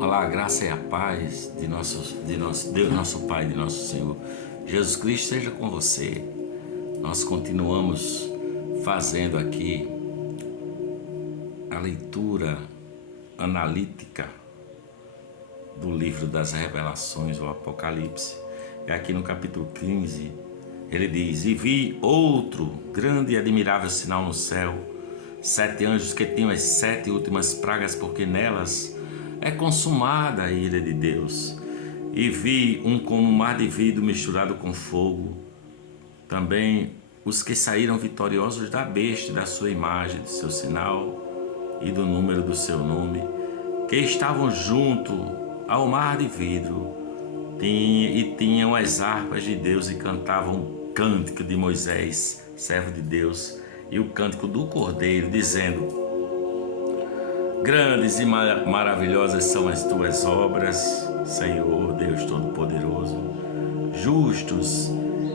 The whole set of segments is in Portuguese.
Olá, a graça e a paz de nosso Deus, nosso Pai, de nosso Senhor Jesus Cristo seja com você. Nós continuamos fazendo aqui a leitura analítica do livro das Revelações, o Apocalipse. É aqui no capítulo 15, ele diz: E vi outro grande e admirável sinal no céu, 7 anjos que tinham as 7 últimas pragas, porque nelas é consumada a ira de Deus. E vi um como mar de vidro misturado com fogo. Também os que saíram vitoriosos da besta, da sua imagem, do seu sinal e do número do seu nome, que estavam junto ao mar de vidro, e tinham as harpas de Deus e cantavam o cântico de Moisés, servo de Deus, e o cântico do Cordeiro, dizendo: Grandes e maravilhosas são as tuas obras, Senhor Deus Todo-Poderoso. Justos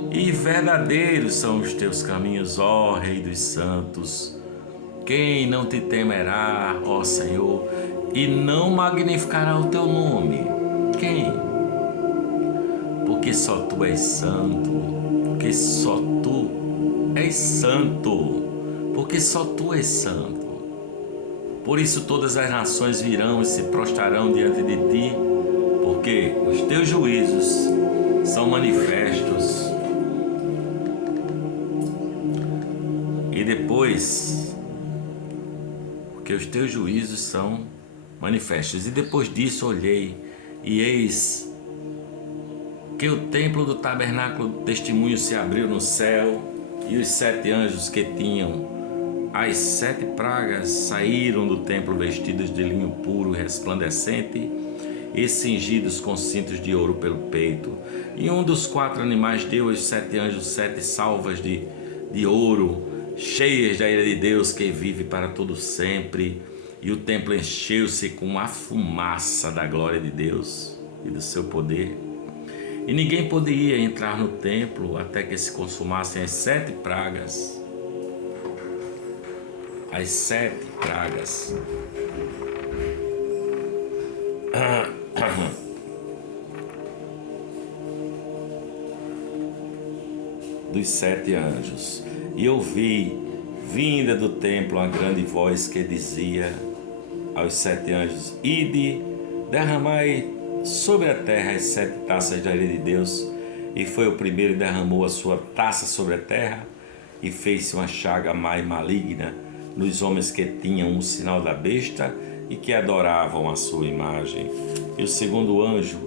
e verdadeiros são os teus caminhos, ó Rei dos Santos. Quem não te temerá, ó Senhor, e não magnificará o teu nome? Quem? Porque só tu és santo, porque só tu és santo, porque só tu és santo. Por isso todas as nações virão e se prostrarão diante de ti, porque os teus juízos são manifestos. E depois, porque os teus juízos são manifestos. E depois disso olhei, e eis que o templo do tabernáculo do testemunho se abriu no céu, e os 7 anjos que tinham as 7 pragas saíram do templo vestidos de linho puro e resplandecente e cingidos com cintos de ouro pelo peito. E um dos 4 animais deu aos 7 anjos 7 salvas de ouro, cheias da ira de Deus que vive para todo sempre. E o templo encheu-se com a fumaça da glória de Deus e do seu poder. E ninguém podia entrar no templo até que se consumassem as 7 pragas. As 7 pragas. Dos 7 anjos. E ouvi, vinda do templo, uma grande voz que dizia aos 7 anjos: Ide, derramai sobre a terra as 7 taças da ira de Deus. E foi o primeiro e derramou a sua taça sobre a terra, e fez-se uma chaga mais maligna nos homens que tinham o sinal da besta e que adoravam a sua imagem. E o segundo anjo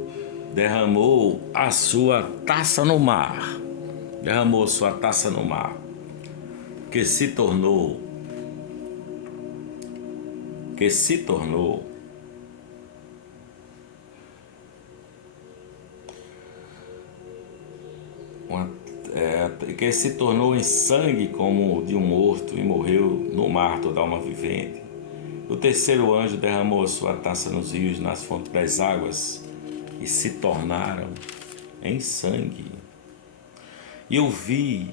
derramou a sua taça no mar. Derramou sua taça no mar, que se tornou que se tornou em sangue como de um morto, e morreu no mar toda alma vivente. O terceiro anjo derramou a sua taça nos rios, nas fontes das águas, e se tornaram em sangue. E eu vi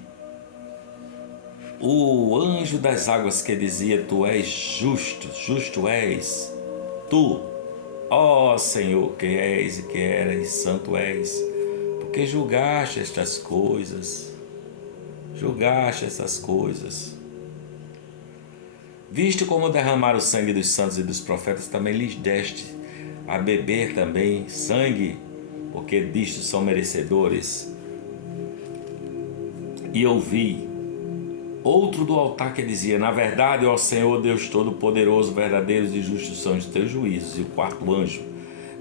o anjo das águas que dizia: Tu és justo, justo és tu, ó Senhor, que és e que eras, santo és, porque julgaste estas coisas. Julgaste essas coisas. Visto como derramaram o sangue dos santos e dos profetas, também lhes deste a beber também sangue, porque disto são merecedores. E ouvi outro do altar que dizia: Na verdade, ó Senhor Deus Todo-Poderoso, verdadeiros e justos são os teus juízos. E o 4º anjo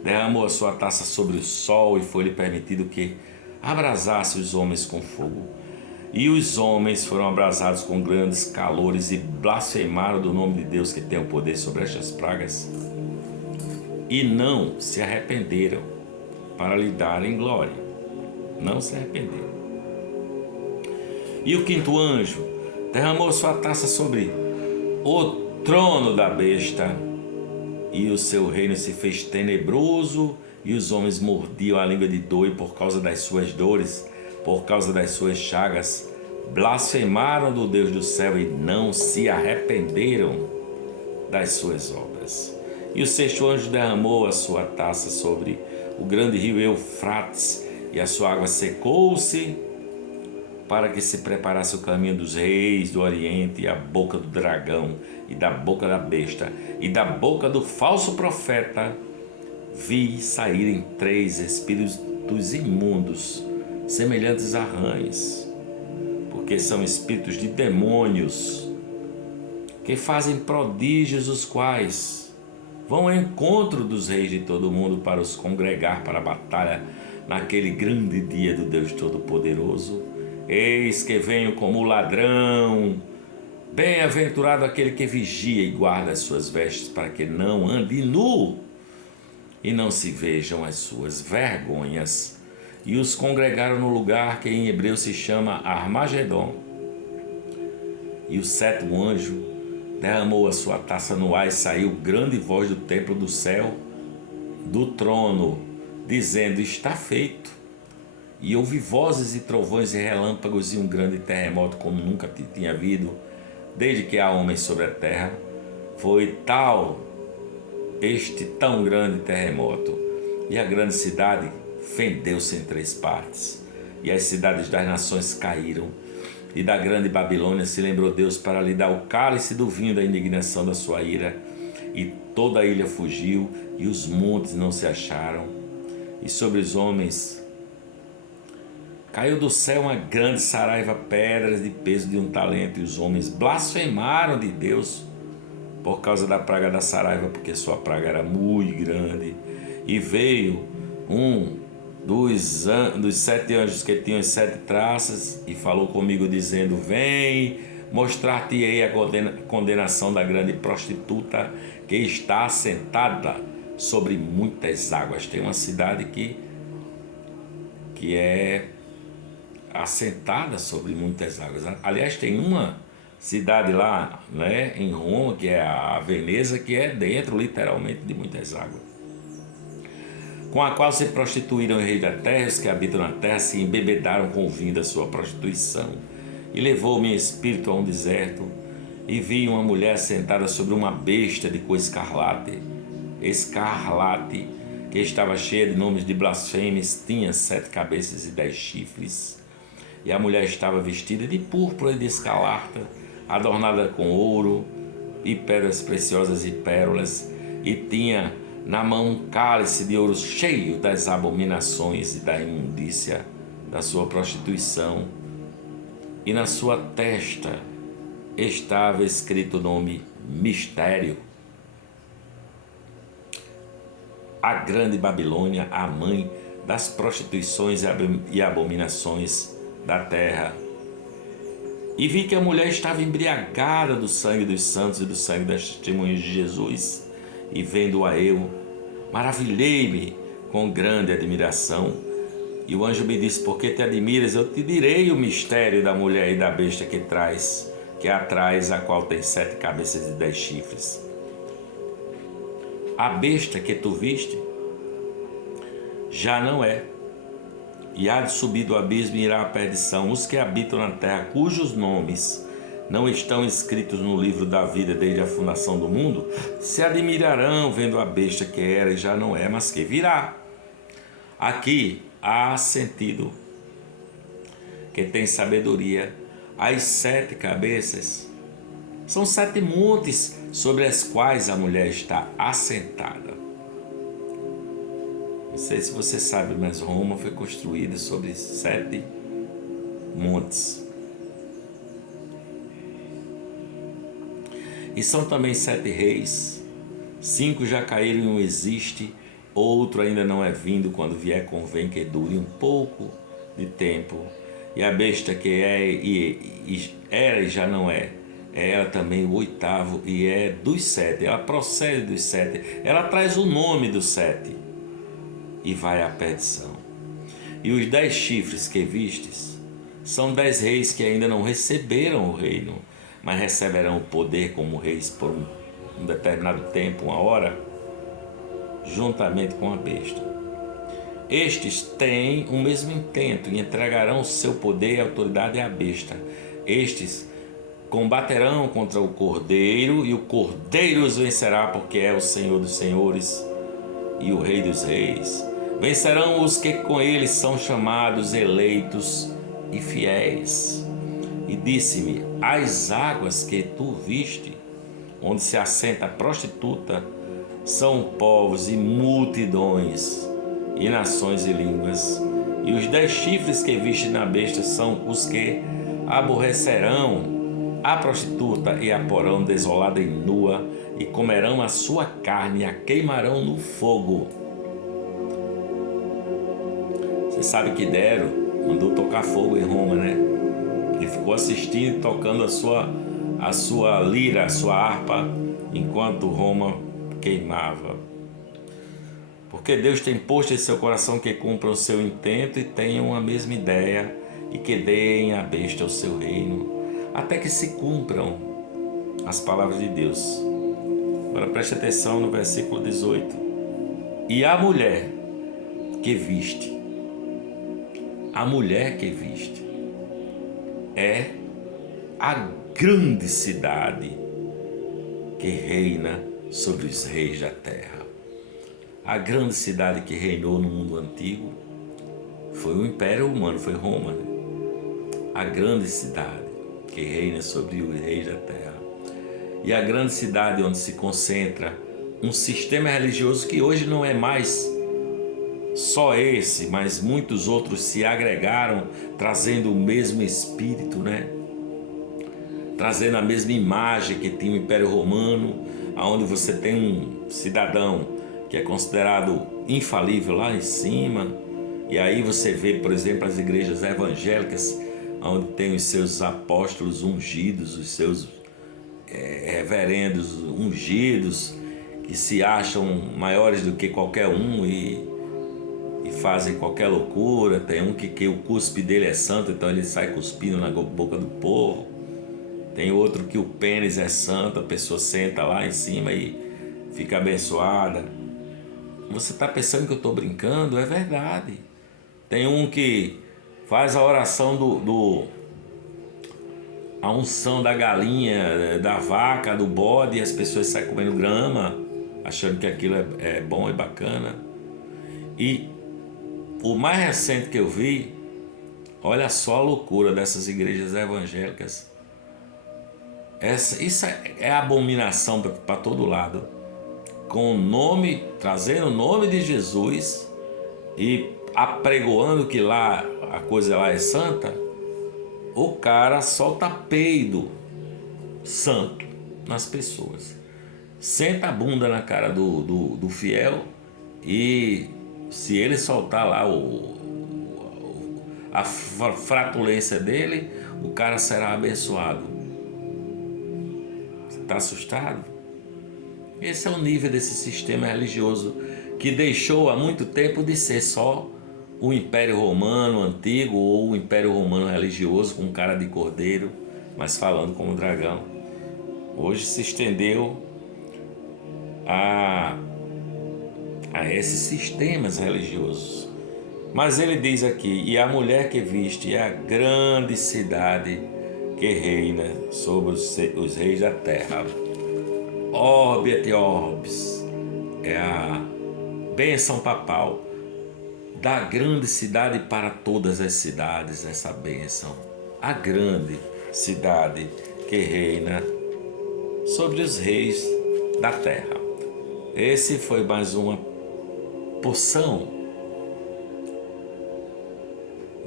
derramou a sua taça sobre o sol, e foi-lhe permitido que abrasasse os homens com fogo. E os homens foram abrasados com grandes calores e blasfemaram do nome de Deus que tem o poder sobre estas pragas, e não se arrependeram para lhe darem glória. Não se arrependeram. E o 5º anjo derramou sua taça sobre o trono da besta, e o seu reino se fez tenebroso, e os homens mordiam a língua de dor, e por causa das suas dores, por causa das suas chagas, blasfemaram do Deus do céu e não se arrependeram das suas obras. E o sexto anjo derramou a sua taça sobre o grande rio Eufrates, e a sua água secou-se, para que se preparasse o caminho dos reis do Oriente, e a boca do dragão, e da boca da besta, e da boca do falso profeta, vi saírem 3 espíritos imundos, semelhantes a rãs, porque são espíritos de demônios, que fazem prodígios, os quais vão ao encontro dos reis de todo o mundo para os congregar para a batalha naquele grande dia do Deus Todo-Poderoso. Eis que venho como ladrão. Bem-aventurado aquele que vigia e guarda as suas vestes, para que não ande nu e não se vejam as suas vergonhas. E os congregaram no lugar que em hebreu se chama Armagedon. E o 7º anjo derramou a sua taça no ar, e saiu grande voz do templo do céu, do trono, dizendo: está feito. E ouvi vozes e trovões e relâmpagos, e um grande terremoto como nunca tinha havido, desde que há homens sobre a terra. Foi tal este tão grande terremoto, e a grande cidade fendeu-se em 3 partes, e as cidades das nações caíram. E da grande Babilônia se lembrou Deus para lhe dar o cálice do vinho da indignação da sua ira, e toda a ilha fugiu, e os montes não se acharam. E sobre os homens caiu do céu uma grande saraiva, pedras de peso de 1 talento, e os homens blasfemaram de Deus por causa da praga da saraiva, porque sua praga era muito grande. E veio um dos 7 anjos que tinham as 7 traças, e falou comigo dizendo: vem, mostrar-te-ei a condenação da grande prostituta, que está assentada sobre muitas águas. Tem uma cidade que é assentada sobre muitas águas. Aliás, tem uma cidade lá, né, em Roma, que é a Veneza, que é dentro literalmente de muitas águas, com a qual se prostituíram os reis da terra. Os que habitam na terra se embebedaram com o vinho da sua prostituição. E levou-me espírito a um deserto, e vi uma mulher sentada sobre uma besta de cor escarlate, que estava cheia de nomes de blasfêmias, tinha 7 cabeças e 10 chifres. E a mulher estava vestida de púrpura e de escarlata, adornada com ouro e pedras preciosas e pérolas, e tinha na mão um cálice de ouro cheio das abominações e da imundícia da sua prostituição, e na sua testa estava escrito o nome Mistério, a grande Babilônia, a mãe das prostituições e abominações da terra. E vi que a mulher estava embriagada do sangue dos santos e do sangue das testemunhas de Jesus. E vendo-a eu, maravilhei-me com grande admiração. E o anjo me disse: por que te admiras? Eu te direi o mistério da mulher e da besta que a traz, a qual tem 7 cabeças e 10 chifres. A besta que tu viste já não é, e há de subir do abismo e irá à perdição. Os que habitam na terra, cujos nomes não estão escritos no livro da vida desde a fundação do mundo, se admirarão vendo a besta que era e já não é, mas que virá. Aqui há sentido que tem sabedoria. As 7 cabeças são 7 montes sobre as quais a mulher está assentada. Não sei se você sabe, mas Roma foi construída sobre 7 montes. E são também 7 reis. 5 já caíram e um existe, outro ainda não é vindo. Quando vier, convém que dure um pouco de tempo. E a besta que era e já não é ela também o 8º, e é dos 7. Ela procede dos 7. Ela traz o nome dos 7 e vai à perdição. E os 10 chifres que vistes são 10 reis que ainda não receberam o reino, mas receberão o poder como reis por um determinado tempo, uma hora, juntamente com a besta. Estes têm o mesmo intento e entregarão o seu poder e autoridade à besta. Estes combaterão contra o Cordeiro, e o Cordeiro os vencerá, porque é o Senhor dos senhores e o Rei dos reis. Vencerão os que com ele são chamados, eleitos e fiéis. E disse-me: as águas que tu viste, onde se assenta a prostituta, são povos e multidões, e nações e línguas. E os 10 chifres que viste na besta são os que aborrecerão a prostituta e a porão desolada e nua, e comerão a sua carne e a queimarão no fogo. Você sabe que Nero mandou tocar fogo em Roma, né? Ele ficou assistindo e tocando a sua lira, a sua harpa, enquanto Roma queimava. Porque Deus tem posto em seu coração que cumpram o seu intento e tenham a mesma ideia, e que deem a besta ao seu reino, até que se cumpram as palavras de Deus. Agora preste atenção no versículo 18. E a mulher que viste, é a grande cidade que reina sobre os reis da terra. A grande cidade que reinou no mundo antigo foi o Império Romano, foi Roma, né? A grande cidade que reina sobre os reis da terra. E a grande cidade onde se concentra um sistema religioso que hoje não é mais só esse, mas muitos outros se agregaram, trazendo o mesmo espírito, né? Trazendo a mesma imagem que tinha o Império Romano, onde você tem um cidadão que é considerado infalível lá em cima, e aí você vê, por exemplo, as igrejas evangélicas, onde tem os seus apóstolos ungidos, os seus reverendos ungidos, que se acham maiores do que qualquer um e fazem qualquer loucura. Tem um que o cuspe dele é santo, então ele sai cuspindo na boca do povo. Tem outro que o pênis é santo, a pessoa senta lá em cima e fica abençoada. Você está pensando que eu estou brincando? É verdade. Tem um que faz a oração a unção da galinha, da vaca, do bode, e as pessoas saem comendo grama, achando que aquilo é bom e bacana. E o mais recente que eu vi, olha só a loucura dessas igrejas evangélicas. Isso é abominação para todo lado. Com o nome, trazendo o nome de Jesus e apregoando que lá a coisa lá é santa, o cara solta peido santo nas pessoas. Senta a bunda na cara do fiel, e se ele soltar lá a fratulência dele, o cara será abençoado. Você está assustado? Esse é o nível desse sistema religioso que deixou há muito tempo de ser só o Império Romano antigo ou o Império Romano religioso com cara de cordeiro, mas falando como dragão. Hoje se estendeu a esses sistemas religiosos. Mas ele diz aqui: e a mulher que viste é a grande cidade que reina sobre os reis da terra. Orbe et orbis é a bênção papal da grande cidade para todas as cidades, essa bênção. A grande cidade que reina sobre os reis da terra. Esse foi mais uma porção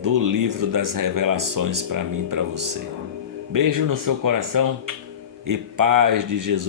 do livro das revelações para mim e para você. Beijo no seu coração e paz de Jesus.